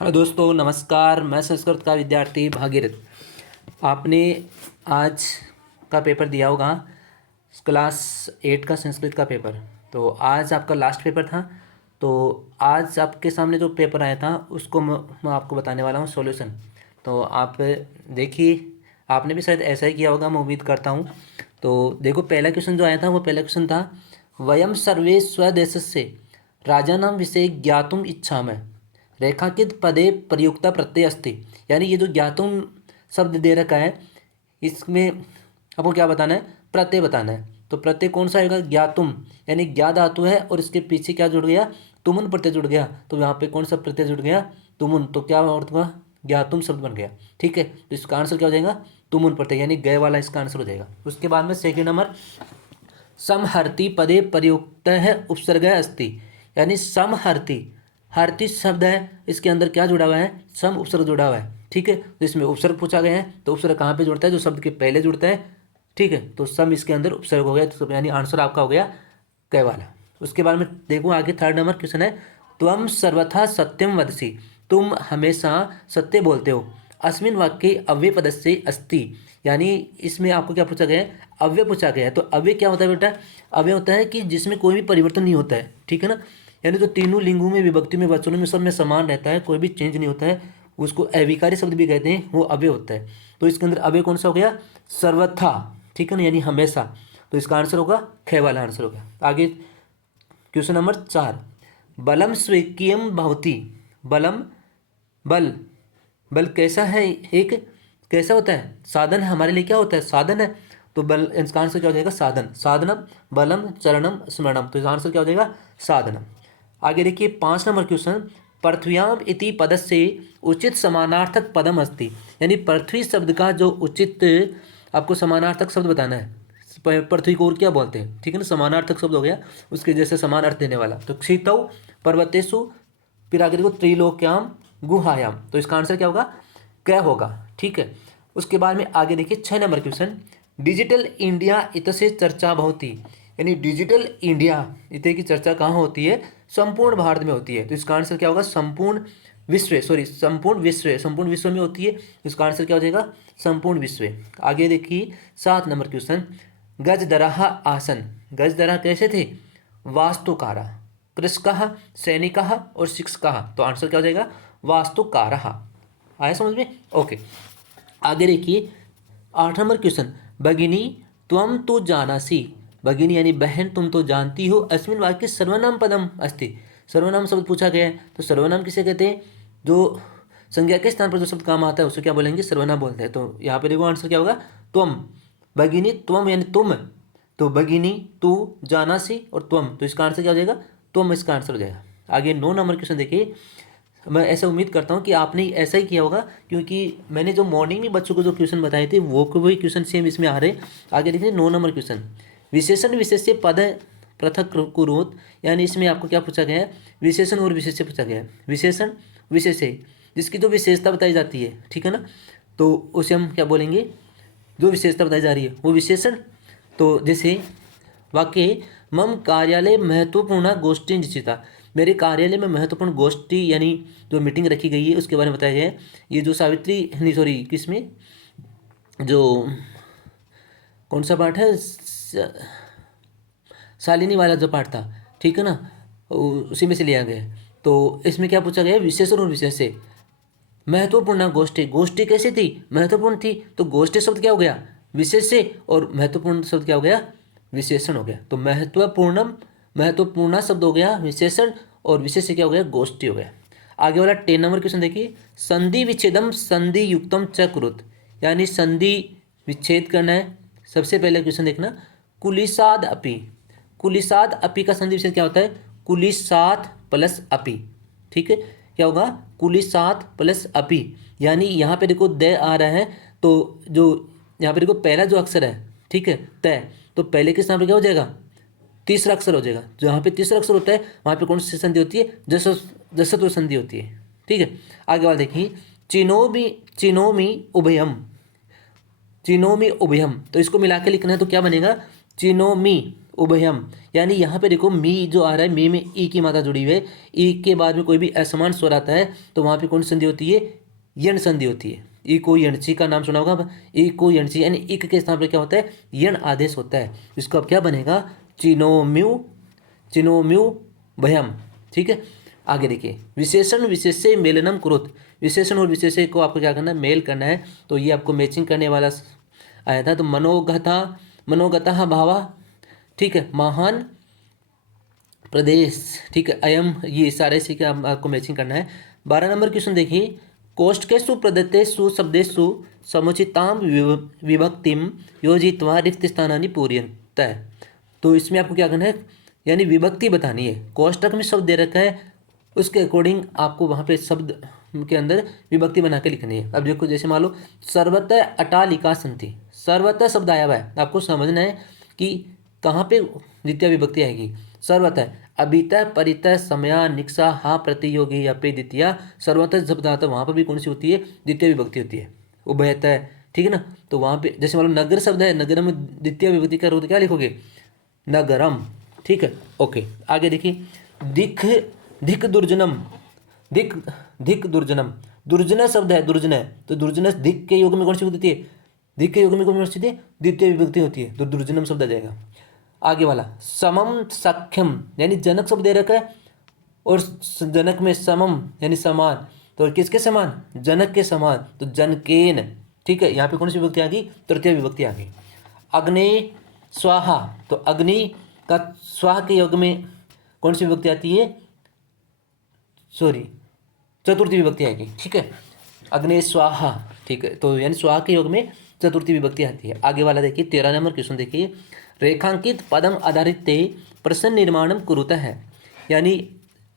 Hello दोस्तों, नमस्कार। मैं संस्कृत का विद्यार्थी भागीरथ। आपने आज का पेपर दिया होगा, क्लास 8 का संस्कृत का पेपर। तो आज आपका लास्ट पेपर था। तो आज आपके सामने जो पेपर आया था उसको मैं आपको बताने वाला हूँ सॉल्यूशन। तो आप देखिए, आपने भी शायद ऐसा ही किया होगा, मैं उम्मीद करता हूँ। तो देखो, पहला क्वेश्चन जो आया था वो पहला क्वेश्चन था, वयम सर्वे स्वदेशस्य राजानां विषये ज्ञातुम इच्छामः रेखांकित पदे प्रयुक्ता प्रत्यय अस्ति। यानी ये जो ज्ञातुम शब्द दे रखा है, इसमें आपको क्या बताना है? प्रत्यय बताना है। तो प्रत्यय कौन सा आएगा? ज्ञातुम, यानी ज्ञा धातु है और इसके पीछे क्या जुड़ गया? तुमुन प्रत्यय जुड़ गया। तो यहाँ पे कौन सा प्रत्यय जुड़ गया? तुमुन। तो क्या अर्थ हुआ? ज्ञातुम शब्द बन गया। ठीक है, तो इसका आंसर क्या हो जाएगा? तुमुन प्रत्यय, यानी गए वाला इसका आंसर हो जाएगा। उसके बाद में सेकेंड नंबर, समहर्ति पदे प्रयुक्त है उपसर्ग अस्ति। यानी समहर्ति, हर्ति शब्द है, इसके अंदर क्या जुड़ा हुआ है? सम उपसर्ग जुड़ा हुआ है। ठीक है, तो इसमें उपसर्ग पूछा गया है, तो उपसर्ग कहाँ पे जुड़ता है? जो शब्द के पहले जुड़ता है। ठीक है, तो सम इसके अंदर उपसर्ग हो गया, तो यानी आंसर आपका हो गया क वाला। उसके बाद में देखो आगे थर्ड नंबर क्वेश्चन है, त्वम सर्वथा सत्यम वदसि। तुम हमेशा सत्य बोलते हो। अस्मिन वाक्य अव्यय पदस्य अस्ति। यानी इसमें आपको क्या पूछा गया है? अव्यय पूछा गया है। तो अव्यय क्या होता है बेटा? अव्यय होता है कि जिसमें कोई भी परिवर्तन नहीं होता है। ठीक है ना, यानी तो तीनों लिंगों में, विभक्ति में, वचनों में, सब में समान रहता है, कोई भी चेंज नहीं होता है। उसको अविकारी शब्द भी कहते हैं, वो अव्यय होता है। तो इसके अंदर अव्यय कौन सा हो गया? सर्वथा। ठीक है ना, यानी हमेशा। तो इसका आंसर होगा ख वाला आंसर होगा। आगे क्वेश्चन नंबर 4, बलम स्वीकियम भवति। बलम, बल, बल कैसा है? एक कैसा होता है? साधन है, हमारे लिए क्या होता है? साधन है। तो बल, इसका आंसर क्या हो जाएगा? साधन। साधनम बलम चरणम स्मरणम। तो इसका आंसर क्या हो जाएगा? साधनम। आगे देखिए 5 नंबर क्वेश्चन, पृथ्व्याम इति पदस्य उचित समानार्थक पदम अस्ति। यानी पृथ्वी शब्द का जो उचित आपको समानार्थक शब्द बताना है। पृथ्वी को और क्या बोलते हैं? ठीक है ना, समानार्थक शब्द हो गया, उसके जैसे समान अर्थ देने वाला। तो क्षितौ पर्वतेषु, फिर आगे देखो त्रिलोक्याम गुहायाम। तो इसका आंसर क्या होगा? क होगा। ठीक है, उसके बाद में आगे देखिए 6 नंबर क्वेश्चन, डिजिटल इंडिया इतसे चर्चा बहुत ही। यानी डिजिटल इंडिया इतने की चर्चा कहाँ होती है? संपूर्ण भारत में होती है। तो इसका आंसर क्या होगा? संपूर्ण विश्व, सॉरी संपूर्ण विश्व, संपूर्ण विश्व में होती है। इसका आंसर क्या हो जाएगा? संपूर्ण विश्व। आगे देखिए 7 नंबर क्वेश्चन, गजदरह आसन। गजदरह कैसे थे? वास्तुकारा, कृषकः, सैनिकः और शिक्षकः। तो आंसर क्या हो जाएगा? वास्तुकारः। आया समझ में? ओके। आगे देखिए 8 नंबर क्वेश्चन, भगिनी त्वम तो जानासी। भगिनी यानी बहन, तुम तो जानती हो। अस्मिन वाक्य सर्वनाम पदम अस्ति। सर्वनाम शब्द पूछा गया है। तो सर्वनाम किसे कहते हैं? जो संज्ञा के स्थान पर जो शब्द काम आता है उसे क्या बोलेंगे? सर्वनाम बोलते हैं। तो यहाँ पे देखो आंसर क्या होगा? त्वम। भगिनी त्वम यानी तुम। तो भगिनी, तू, जानासी और त्वम। तो इसका आंसर क्या हो जाएगा? त्वम इसका आंसर हो जाएगा। आगे 9 नंबर क्वेश्चन देखिए, मैं ऐसा उम्मीद करता हूँ कि आपने ऐसा ही किया होगा, क्योंकि मैंने जो मॉर्निंग में बच्चों को जो क्वेश्चन बताए थे वो वही क्वेश्चन सेम इसमें आ रहे हैं। आगे देखिए 9 नंबर क्वेश्चन, विशेषण विशेष्य पद पृथक कुरुत। यानी इसमें आपको क्या पूछा गया है? विशेषण और विशेष्य पूछा गया है। विशेषण विशेष्य, जिसकी जो विशेषता बताई जाती है, ठीक है ना, तो उसे हम क्या बोलेंगे? जो विशेषता बताई जा रही है वो विशेषण। तो जैसे वाक्य, मम कार्यालय महत्वपूर्ण गोष्ठी निश्चिता। मेरे कार्यालय में महत्वपूर्ण गोष्ठी यानी जो मीटिंग रखी गई है उसके बारे में बताया गया है। ये जो सावित्री, नहीं सॉरी, किसमें, जो कौन सा पाठ है? शालिनी वाला जो पाठ था, ठीक है ना, उसी में से लिया गया है। तो इसमें क्या पूछा गया है? विशेषण और विशेष्य। महत्वपूर्ण गोष्ठी, गोष्ठी कैसी थी? महत्वपूर्ण थी। तो गोष्ठी शब्द क्या हो गया? विशेष्य, और महत्वपूर्ण शब्द क्या हो गया? विशेषण हो गया। तो महत्वपूर्णम, महत्वपूर्ण शब्द हो गया विशेषण, और विशेष्य क्या हो गया? गोष्ठी हो गया। आगे वाला 10 नंबर क्वेश्चन देखिए, संधि विच्छेदम संधि युक्तम च कुरुत। यानी संधि विच्छेद करना है। सबसे पहले क्वेश्चन देखना, कुलिसाद अपि। कुलिसाद अपि का संधि विच्छेद क्या होता है? कुलिसात प्लस अपि। ठीक है, क्या होगा? कुलिसात प्लस अपि। यानी यहाँ पे देखो द आ रहा है, तो जो यहाँ पे देखो पहला जो अक्षर है, ठीक है, तय, तो पहले के स्थान पर क्या हो जाएगा? तीसरा अक्षर हो जाएगा। जहाँ पे तीसरा अक्षर होता है वहाँ पे कौन सी संधि होती है? जसत्व संधि होती है। ठीक है, आगे वाला देखिए, चिनोमी, चिनोमी उभयम। चिनोमी उभयम, तो इसको मिला के लिखना है तो क्या बनेगा? चिनोमी उभयम, यानी यहाँ पे देखो मी जो आ रहा है, मी में ई की मात्रा जुड़ी हुई है, ई के बाद में कोई भी असमान स्वर आता है तो वहाँ पे कौन सी संधि होती है, यण संधि होती है। ई को यणची का नाम सुना होगा, ई को यणची, यानी इक के स्थान पर क्या होता है, यण आदेश होता है। इसको अब क्या बनेगा, चिनोम्यू, चिनोम्यू भयम। ठीक है, आगे देखिए, विशेषण विशेष्य मेलनम कुरुत, विशेषण और विशेष्य को आपको क्या करना है, मेल करना है। तो ये आपको मैचिंग करने वाला आया था। तो मनोगता, मनोगतः भावा, ठीक है, महान प्रदेश, ठीक है, अयम, ये सारे से क्या आपको मैचिंग करना है। 12 नंबर क्वेश्चन देखिए, कोष्ठकेषु प्रदत्तेषु शब्देषु समुचितां विभक्तिम योजित्वा रिक्त स्थानानि पूर्यन्तः। तो इसमें आपको क्या करना है, यानी विभक्ति बतानी है। कोष्ठक में शब्द दे रखा है, उसके अकॉर्डिंग आपको वहाँ पे शब्द के अंदर विभक्ति बना के लिखनी है। अब देखो, जैसे मान लो सर्वतः अटालिका सन्ति, सर्वतः शब्द आया हुआ है, आपको समझना है कि कहाँ पे द्वितीय विभक्ति आएगी। सर्वतः, अभितः, परितः, समया, निक्षा, हा प्रतियोगी या पे द्वितीय, सर्वतः शब्द आता है वहाँ पर भी कौन सी होती है, द्वितीय विभक्ति होती है। उभयतः, ठीक है ना। तो वहाँ पे जैसे मान लो नगर शब्द है, नगर में द्वितीय विभक्ति का रूप क्या लिखोगे, नगरम। ठीक है, ओके, आगे देखिए, दिख, धिक दुर्जनम, धिक, धिक दुर्जनम, दुर्जना शब्द है, दुर्जन है, तो दुर्जन धिक के योग में कौन सी होती है, धिक के योग में कौन सी होती है, द्वितीय विभक्ति होती है, तो दुर्जनम शब्द आ जाएगा। आगे वाला समम सख्यम, यानी जनक शब्द दे रखा है और जनक में समम यानी समान, तो किसके समान, जनक के समान, तो जनकेन। ठीक है, यहाँ पे कौन सी विभक्ति आ गई, तृतीय विभक्ति आ गई। अग्नि स्वाहा, तो अग्नि का स्वाहा के योग में कौन सी विभक्ति आती है, सॉरी, चतुर्थी विभक्ति आएगी। ठीक है, अग्नि स्वाहा, ठीक है, तो यानी स्वाहा के योग में चतुर्थी विभक्ति आती है। आगे वाला देखिए, 13 नंबर क्वेश्चन देखिए, रेखांकित पदम आधारित ते प्रश्न निर्माणम कुरुता है, यानी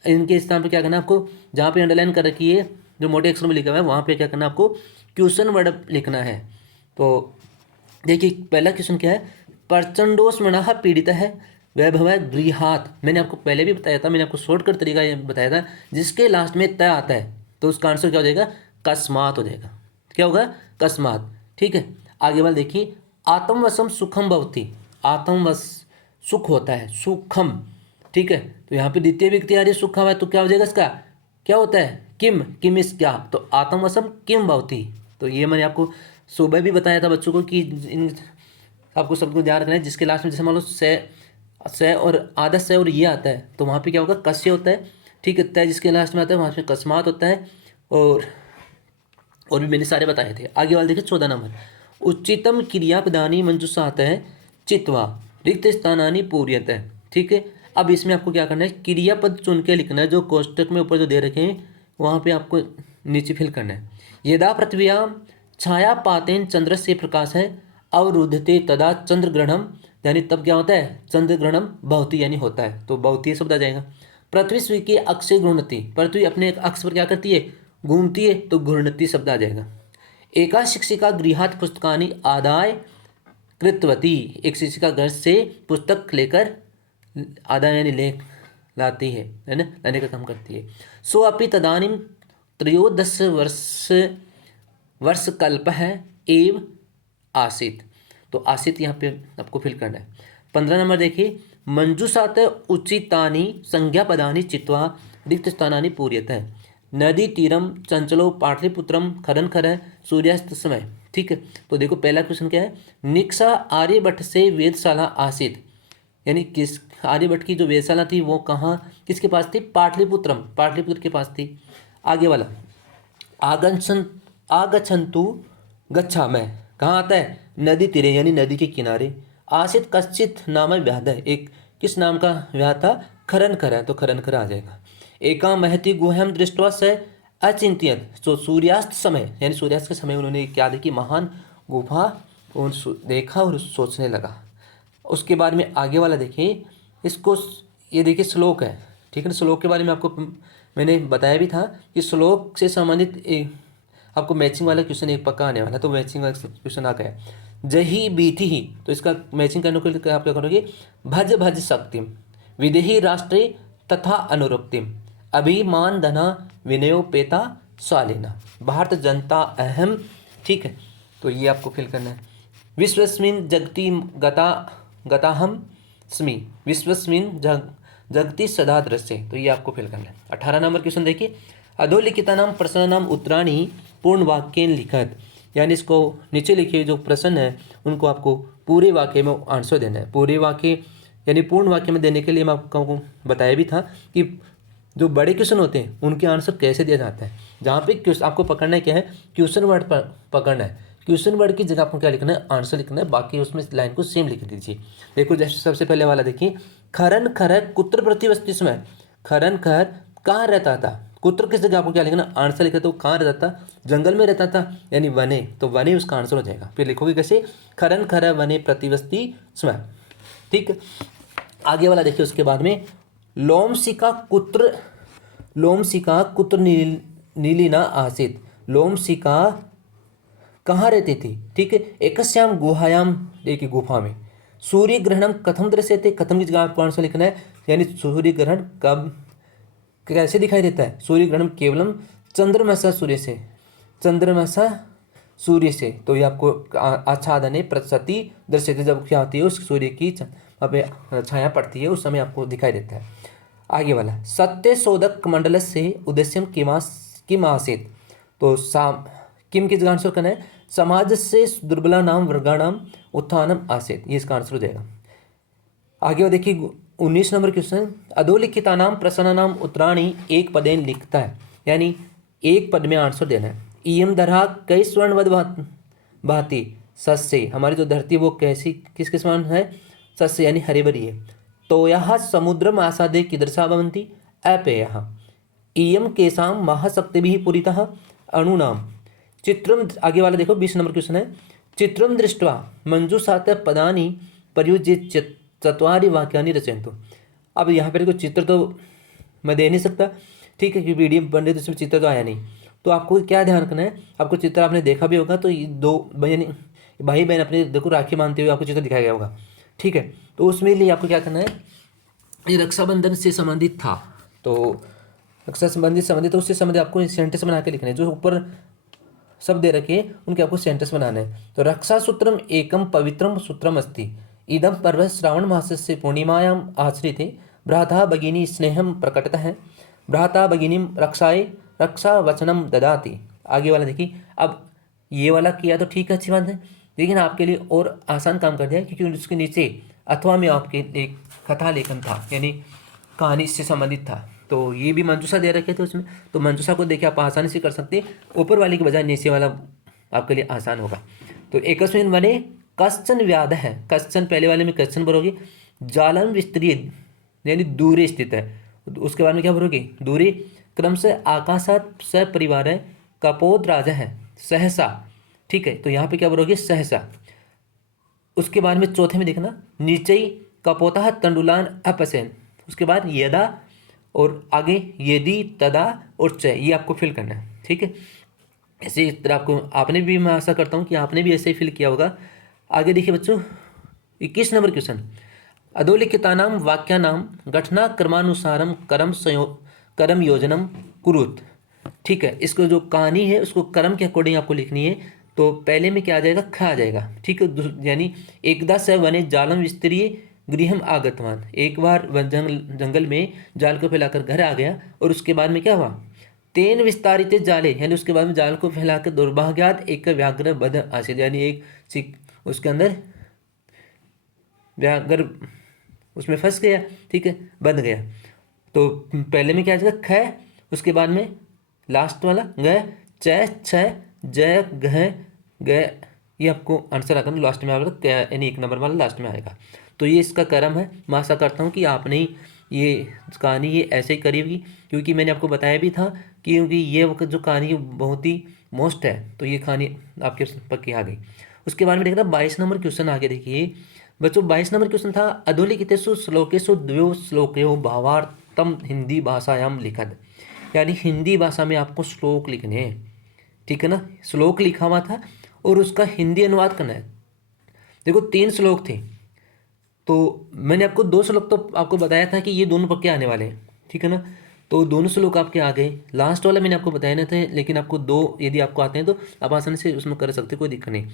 इनके स्थान पर क्या करना है आपको, जहाँ पे अंडरलाइन कर रखी है, जो मोटे अक्षर में लिखा हुआ है, वहाँ पे क्या करना है आपको, क्वेश्चन वर्ड लिखना है। तो देखिए, पहला क्वेश्चन क्या है, प्रचंडोष्मणः पीड़ित है वैभव गृहात, मैंने आपको पहले भी बताया था, मैंने आपको शॉर्टकट तरीका ये बताया था, जिसके लास्ट में तय आता है तो उसका आंसर क्या हो जाएगा, कस्मात हो जाएगा। क्या होगा, कस्मात। ठीक है, आगे वाला देखिए, आत्मवशम सुखम भवति, आत्मवश सुख होता है, सुखम। ठीक है, तो यहाँ पे द्वितीय विभक्ति आ रही है, सुखम है, तो क्या हो जाएगा इसका, क्या होता है, किम, किम इस क्या, तो आत्मवशम किम भवति। तो ये मैंने आपको सुबह भी बताया था बच्चों को कि इन आपको सबको ध्यान रखना है, जिसके लास्ट में जैसे मान लो से और आधा से और ये आता है, तो वहाँ पे क्या होगा, कस्य होता है। ठीक है, तय जिसके लास्ट में आता है वहाँ पे कस्मात होता है, और भी मैंने सारे बताए थे। आगे वाले देखिए, 14 नंबर, उच्चितम क्रियापदानी मंजुषात है चित्वा रिक्त स्थानानि पूर्यतः। ठीक है, अब इसमें आपको क्या करना है, क्रियापद चुन के लिखना है, जो कोष्टक में ऊपर जो दे रखे हैं वहाँ पे आपको नीचे फिल करना है। यदा पृथ्व्यां छाया पातेन चंद्र से प्रकाश है अवरुद्धते तदा चंद्र ग्रहणम, यानी तब क्या होता है, चंद्र ग्रहणम भवति, यानी होता है, तो भवती शब्द आ जाएगा। पृथ्वी स्वीय अक्षय घूर्णति, पृथ्वी अपने अक्ष पर क्या करती है, घूमती है, तो घूर्णति शब्द आ जाएगा। एका शिक्षिका गृहात पुस्तकानि आदाय कृतवती, एक शिक्षिका घर से पुस्तक लेकर, आदाय यानी ले लाती है ना, लाने का काम करती है। सो अपि तदानीम त्रयोदश वर्ष कल्प है एव आसित, तो आसित यहाँ पे आपको फिल करना है। 15 नंबर देखिए, मंजूषात उचितानि संज्ञा पदानि चित्वा रिक्त स्थानानि पूर्यतः, नदी तीरम चंचलो पाटलिपुत्रम खरन खर सूर्यास्त समय। ठीक है, तो देखो पहला क्वेश्चन क्या है, निक्षा आर्यभट्ट से वेदशाला आसित, यानी किस, आर्यभट्ट की जो वेदशाला थी वो कहाँ, किसके पास थी, पाटलिपुत्रम, पाटलिपुत्र के पास थी। आगे वाला, आगच्छन्तु गच्छा मैं, कहाँ आता है, नदी तीरे यानी नदी के किनारे। आसित कश्चित नाम व्याध है, एक किस नाम का व्याह था, खरन खर है, तो खरन खर आ जाएगा। एका महति गुहम दृष्टवा से अचिंत्यत, तो सूर्यास्त समय यानी सूर्यास्त के समय उन्होंने क्या देखी, महान गुफा देखा और सोचने लगा। उसके बाद में आगे वाला देखिए, इसको ये देखिए श्लोक है। ठीक है ना, श्लोक के बारे में आपको मैंने बताया भी था कि श्लोक से संबंधित आपको मैचिंग वाला क्वेश्चन एक पक्का आने वाला, तो मैचिंग वाला क्वेश्चन आ गया। जही बीती ही, तो इसका मैचिंग करने के लिए आप क्या करोगे, भज भज शक्तिम विदेही राष्ट्रे तथा अनुरक्तिम अभिमान धना विनयोपेता स्वालिना भारत जनता अहम। ठीक है, तो ये आपको फिल करना है। विश्वस्मिन जगति गता गताहम स्मि विश्वस्मिन जगति सदा दृश्य। तो ये आपको फिल करना है। 18 नंबर क्वेश्चन देखिए, अधोलिखितानां प्रश्नानां उत्तराणि पूर्ण वाक्येन लिखत। यानी इसको नीचे लिखे जो प्रश्न है उनको आपको पूरे वाक्य में आंसर देना है। पूरे वाक्य यानी पूर्ण वाक्य में देने के लिए मैं आपको बताया भी था कि जो बड़े क्वेश्चन होते हैं उनके आंसर कैसे दिया जाता है। जहाँ पे क्वेश्चन आपको पकड़ना है क्या है, क्वेश्चन वर्ड पर पकड़ना है। क्वेश्चन वर्ड की जगह आपको क्या लिखना है, आंसर लिखना है। बाकी उसमें लाइन को सेम लिख दीजिए। देखो जैसे सबसे पहले वाला देखिए, खरन खर कुत्र प्रतिवस्ति समय। खरन खर कहाँ रहता था, कुत्र किस जगह आपको क्या लिखना, आंसर लिखा तो कहाँ रहता था, जंगल में रहता था यानी वने, तो वने उसका आंसर हो जाएगा। फिर लिखोगे कैसे, खरन खर वने प्रतिवस्ति समय। ठीक है, आगे वाला देखिए उसके बाद में, लोमशिका कुत्र नीलिना आसित। लोमशिका कहाँ रहती थी, ठीक है, एकस्याम गुहायाम, एक गुफा में। सूर्य ग्रहणम कथम दृश्यते, कथम की जगह आपको आंसर लिखना है, यानी सूर्य ग्रहण कब कैसे दिखाई देता है। सूर्य ग्रहण केवलम चंद्रमसा सूर्य से, चंद्रमसा सूर्य से। तो ये आपको आच्छादने प्रसति दृश्यते, जब क्या होती है उस सूर्य की वहाँ पे छाया पड़ती है उस समय आपको दिखाई देता है। आगे वाला, सत्य शोधक मंडल से उद्देश्यम किम आसीत। तो किम की जगह आंसर करना है, समाज से दुर्बला नाम वर्गाणाम उत्थानम आसीत। ये इसका आंसर हो जाएगा। आगे देखिए 19 नंबर क्वेश्चन, अधोलिखितानाम प्रश्नानाम उत्तराणि एक पदेन लिखता है, यानी एक पद में आंसर देना है। इयम दरहा कई स्वर्णवद भांति सस्य, हमारी जो धरती वो कैसी किसके समान है, सस्य यानी हरी भरी है। तो यह समुद्रम आसादे कीदृशा भवन्ति अपेयः। इयम केशाम महाशक्तिभिः पुरितः अणूनाम चित्रम। आगे वाला देखो 20 नंबर क्वेश्चन है, चित्रम दृष्ट्वा मंजूषात पदानि प्रयुज्य चत्वारि वाक्यानि रचयन्तु। अब यहाँ पर देखो चित्र तो मैं दे नहीं सकता, ठीक है, क्योंकि पीडीएफ बन रही तो उसमें चित्र तो आया नहीं। तो आपको क्या ध्यान रखना है, आपको चित्र आपने देखा भी होगा तो ये दो भाई बहन अपने देखो राखी बांधते हुए आपको चित्र दिखाया गया होगा, ठीक है। तो उसमें लिए आपको क्या करना है, ये रक्षाबंधन से संबंधित था, तो रक्षा संबंधित तो उससे संबंधित आपको सेंटेंस बना के लिखना है। जो ऊपर शब्द दे रखे उनके आपको सेंटेंस बनाना है। तो रक्षा सूत्रम एकम पवित्रम सूत्रम अस्ति, इदम पर्व श्रावण मासस्य पूर्णिमायाम आश्रिते भ्राता भगिनी स्नेहम प्रकटतः है, भ्राता भगिनीम रक्षाए रक्षा वचनम ददाति। आगे वाला देखिए, अब ये वाला किया तो ठीक है, अच्छी बात है, लेकिन आपके लिए और आसान काम कर दिया क्योंकि उसके नीचे अथवा में आपके एक कथा लेखन था, यानी कहानी से संबंधित था। तो ये भी मंजूषा दे रखे थे उसमें, तो मंजूषा को देखिए आप आसानी से कर सकते हैं, ऊपर वाले के बजाय नीचे वाला आपके लिए आसान होगा। तो एकस्मिन् वने कश्चन व्याध है, कश्चन पहले वाले में कश्चन भरोगे, जालम विस्तृत यानी दूरे स्थित है, उसके बाद में क्या भरोगे, दूरे क्रम से आकाशात स परिवार है, कपोत राजा है सहसा, ठीक है, तो यहाँ पे क्या भरोगे सहसा। उसके बाद में चौथे में देखना, नीचे ही कपोता तंडुलान अपसेन, उसके बाद यदा और आगे यदि तदा और च, ये आपको फिल करना है, ठीक है। ऐसे इस तरह आपको आपने भी, मैं आशा करता हूँ कि आपने भी ऐसे ही फिल किया होगा। आगे देखिए बच्चों 21 नंबर क्वेश्चन, अधोलिखितानाम वाक्यानाम घटनाक्रमानुसारम कर्म योजनम कुरुत, ठीक है। इसको जो कहानी है उसको कर्म के अकॉर्डिंग आपको लिखनी है। तो पहले में क्या आ जाएगा, ख आ जाएगा, ठीक है, यानी एकदा स वने जालम विस्तरीय गृहम आगतवान, एक बार जंगल में जाल को फैलाकर घर आ गया, और उसके बाद में क्या हुआ, तेन विस्तारित जाले, यानी उसके बाद में जाल को फैलाकर दुर्भाग्यात एक व्याघ्र बध आसित, यानी एक उसके अंदर व्याघ्र उसमें फंस गया, ठीक है, बंध गया। तो पहले में क्या आ जाएगा ख, उसके बाद में लास्ट वाला ग, च छ जय गह ग, ये आपको आंसर आकर लास्ट में आएगा, यानी एक नंबर वाला लास्ट में आएगा। तो ये इसका कर्म है। मैं आशा करता हूँ कि आपने ये कहानी ये ऐसे ही करी होगी, क्योंकि मैंने आपको बताया भी था क्योंकि ये जो कहानी है बहुत ही मोस्ट है, तो ये कहानी आपके पक्की आ गई। उसके बाद में देखना 22 नंबर क्वेश्चन आगे देखिए बच्चों। 22 नंबर क्वेश्चन था, अधोलिखितेषु श्लोकेषु द्वयो श्लोकयो भावार्थम हिंदी भाषायाम लिखत, यानी हिंदी भाषा में आपको श्लोक लिखने हैं, ठीक है ना। श्लोक लिखा हुआ था और उसका हिंदी अनुवाद करना है। देखो 3 श्लोक थे, तो मैंने आपको 2 श्लोक तो आपको बताया था कि ये दोनों पक्के आने वाले हैं, ठीक है ना। तो दोनों श्लोक आपके आ गए, लास्ट वाला मैंने आपको बताया नहीं था, लेकिन आपको 2 यदि आपको आते हैं तो आप आसानी से उसमें कर सकते, कोई दिक्कत नहीं।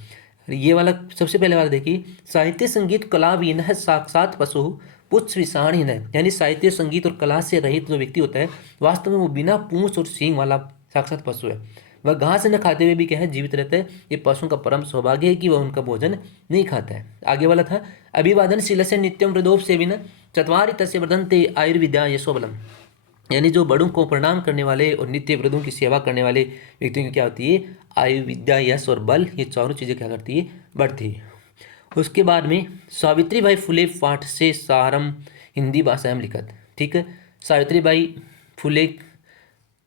ये वाला सबसे पहले वाला देखिए, साहित्य संगीत कला वीन है साक्षात पशु पुच्छ विषाणहीन है। यानी साहित्य संगीत और कला से रहित जो व्यक्ति होता है वास्तव में वो बिना पूंछ और सींग वाला साक्षात पशु है। वह घास न खाते हुए भी क्या है जीवित रहता है। ये पशुओं का परम सौभाग्य है कि वह उनका भोजन नहीं खाता है। आगे वाला था, अभिवादनशील से नित्यम हृदोप सेविन चत्वारि तस्य वर्धन्ते आयुर्विद्या यशोबलम। यानी जो बड़ों को प्रणाम करने वाले और नित्य वृद्धों की सेवा करने वाले व्यक्तियों की क्या होती है, आयु विद्या यश और बल, ये चारों चीज़ें क्या करती है, बढ़ती है। उसके बाद में सावित्री बाई फुले पाठ से सारम हिंदी भाषा में लिखत। ठीक है, सावित्री बाई फुले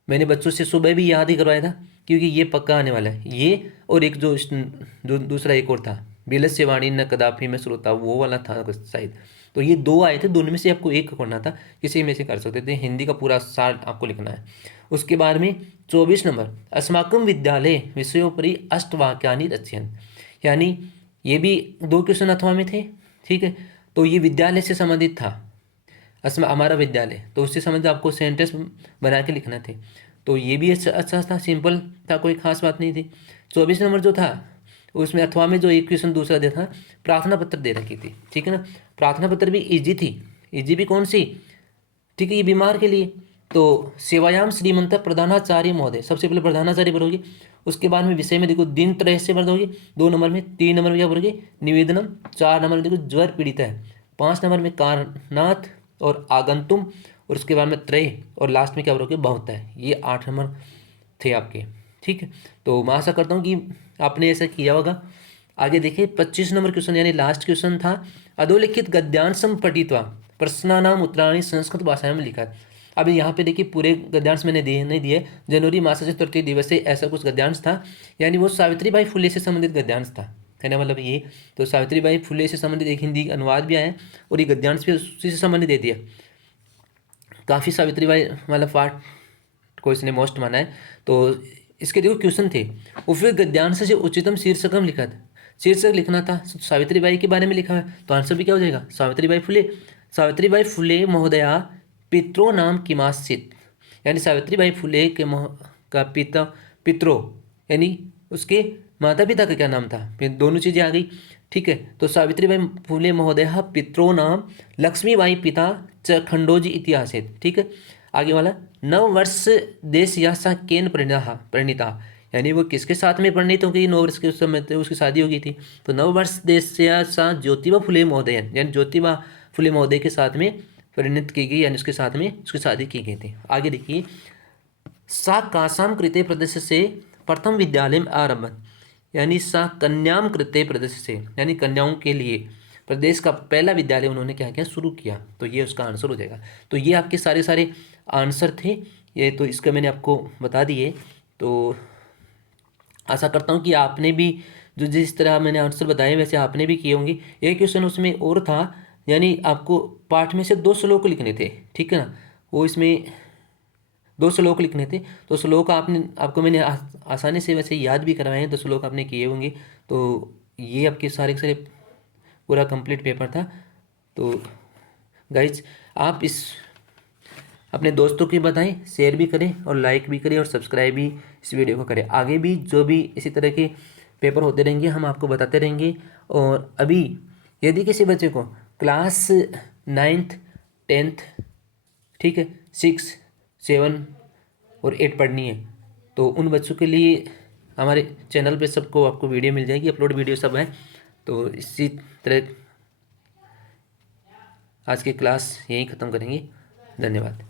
मैंने बच्चों से सुबह भी याद ही करवाया था क्योंकि ये पक्का आने वाला है। ये और एक जो दूसरा एक और था, बिलस्य वाणी न कदापि में श्रोता, वो वाला था शायद। तो ये दो आए थे, दोनों में से आपको एक करना था, किसी में से कर सकते थे। हिंदी का पूरा सार आपको लिखना है। उसके बाद में 24 नंबर, अस्माकम विद्यालय विषयोपरि अष्टवाक्यानि रचयन्। यानी ये भी 2 क्वेश्चन अथवा में थे। ठीक है, तो ये विद्यालय से संबंधित था, हमारा विद्यालय, तो उससे संबंधित आपको सेंटेंस बना के लिखना थे। तो ये भी अच्छा था, सिंपल था, कोई खास बात नहीं थी। 24 नंबर जो था उसमें अथवा में जो एक क्वेश्चन दूसरा दे था, प्रार्थना पत्र दे रखी थी। ठीक है ना, प्रार्थना पत्र भी इजी थी। इजी भी कौन सी, ठीक है, ये बीमार के लिए। तो सेवायाम श्रीमंत प्रधानाचार्य महोदय, सबसे पहले प्रधानाचार्य भरोगे। उसके बाद में विषय में देखो दिन त्रय से भरोगे 2 नंबर में। 3 नंबर में क्या भरोगे, निवेदनम। 4 नंबर में देखो ज्वर पीड़ित है। 5 नंबर में कारनाथ और आगंतुम, और उसके बाद में त्रय, और लास्ट में क्या भरोगे, बहुत है। ये 8 नंबर थे आपके। ठीक है, तो मैं आशा करता हूँ कि आपने ऐसा किया होगा। आगे देखिए 25 नंबर क्वेश्चन, यानी लास्ट क्वेश्चन था, अधोलिखित गद्यांशम पठित्वा प्रश्नानाम उत्तराणि संस्कृत भाषा में लिखा। अब यहाँ पे देखिए पूरे गद्यांश मैंने दिए नहीं दिए, जनवरी मास चतुर्थी दिवस से ऐसा कुछ गद्यांश था, यानी वो सावित्रीबाई फुले से संबंधित गद्यांश था। कहने मतलब ये, तो सावित्रीबाई फुले से संबंधित एक हिंदी अनुवाद भी आया और ये गद्यांश भी उसी से संबंधित दे दिया। काफ़ी सावित्रीबाई वाला पार्ट को इसने मोस्ट माना है। तो इसके देखो क्वेश्चन थे, उपयुक्त गद्यांश से उच्चतम शीर्षकम लिखा था। शीर्षक लिखना था, सावित्रीबाई के बारे में लिखा है, तो आंसर भी क्या हो जाएगा, सावित्रीबाई फुले। सावित्रीबाई फुले महोदया पितरो नाम किमासित, यानी सावित्रीबाई फुले के का पितरो यानी उसके माता पिता का क्या नाम था, फिर दोनों चीज़ें आ गई। ठीक है, तो सावित्रीबाई फुले महोदया पितरो नाम लक्ष्मीबाई पिता च खंडोजी इतिहास। ठीक है, आगे वाला, नव वर्ष देश या सा केन परिणीता, यानी वो किसके साथ में परिणीत हो गई, 9 वर्ष के उस समय तो उसकी शादी हो गई थी। तो नव वर्ष देश या सा ज्योतिबा फुले महोदय, यानी ज्योतिबा फुले महोदय के साथ में परिणित की गई, यानी उसके साथ में उसकी शादी की गई थी। आगे देखिए, सा कासाम कृते प्रदेश से प्रथम विद्यालय में आरंभ, यानी सा कन्याम कृते प्रदेश से, यानी कन्याओं के लिए प्रदेश का पहला विद्यालय उन्होंने क्या किया, शुरू किया। तो ये उसका आंसर हो जाएगा। तो ये आपके सारे आंसर थे ये, तो इसका मैंने आपको बता दिए। तो आशा करता हूँ कि आपने भी जो जिस तरह मैंने आंसर बताए वैसे आपने भी किए होंगे। एक क्वेश्चन उसमें और था, यानी आपको पाठ में से 2 श्लोक लिखने थे। ठीक है ना, वो इसमें 2 श्लोक लिखने थे। तो श्लोक आपको मैंने आसानी से वैसे याद भी करवाए हैं, तो श्लोक आपने किए होंगे। तो ये आपके सारे पूरा कंप्लीट पेपर था। तो गाइज आप इस अपने दोस्तों को बताएं, शेयर भी करें और लाइक भी करें और सब्सक्राइब भी इस वीडियो को करें। आगे भी जो भी इसी तरह के पेपर होते रहेंगे हम आपको बताते रहेंगे। और अभी यदि किसी बच्चे को क्लास 9th 10th, ठीक है, 6, 7 और 8 पढ़नी है, तो उन बच्चों के लिए हमारे चैनल पे सबको आपको वीडियो मिल जाएगी, अपलोड वीडियो सब है। तो इसी तरह आज की क्लास यहीं ख़त्म करेंगे। धन्यवाद।